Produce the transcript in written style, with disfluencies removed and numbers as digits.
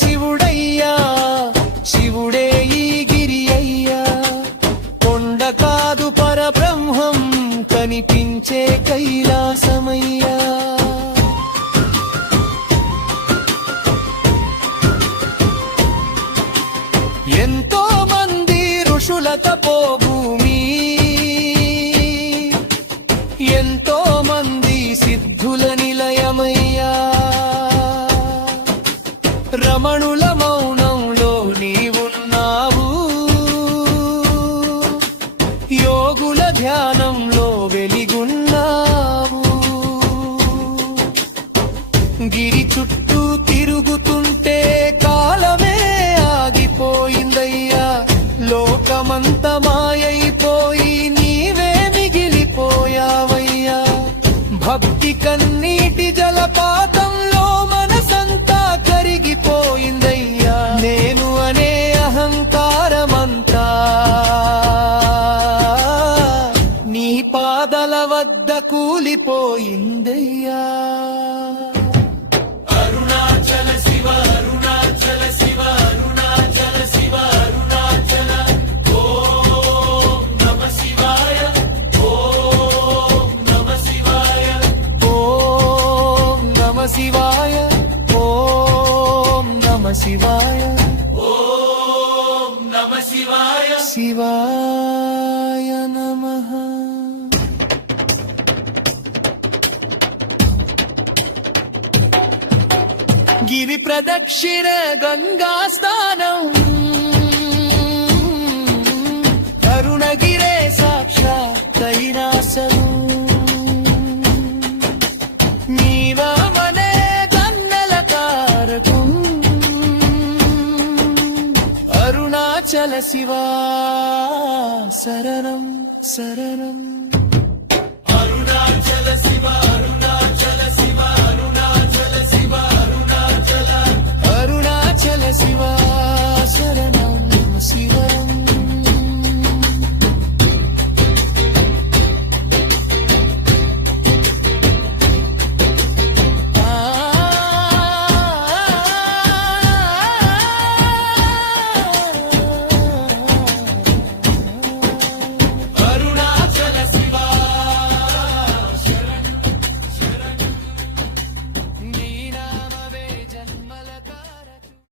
శివుడయ్యా, శివుడే ఈ గిరి అయ్యా. కొండ కాదు పరబ్రహ్మం కనిపించే కైలాసమయ్యా. ఎంతో మంది ఋషుల తపోభూమి, ఎంతో మంది సిద్ధుల నిలయమయ్యా. రమణుల మౌనంలో నీవున్నావు, యోగుల ధ్యానంలో వెలిగున్నావు. గిరి చుట్టూ తిరుగుతుంటే కాలమే ఆగిపోయిందయ్యా. లోకమంత మాయైపోయి నీవే మిగిలిపోయావయ్యా. భక్తి కన్నీటి జలపాతంలో మనసంతా కరిగిపోయిందయ్యా. నేను అనే అహంకారమంతా నీ పాదల వద్ద కూలిపోయిందయ్యా. అరుణాచల శివ, అరుణాచల శివ, అరుణాచల శివ, అరుణాచల. ఓం నమ శివాయ, ఓం నమ శివాయ, ఓం నమ శివాయ, ఓం నమ శివాయ, ఓం నమ శివాయ, శివాయ నమః. గిరి ప్రదక్షిణ గంగా స్నానం, అరుణగిరే సాక్షాత్ కైలాసము. నీవమనే కన్నల కారకం, అరుణాచల శివా శరణం శరణం. అరుణాచల శివ, అరుణాచల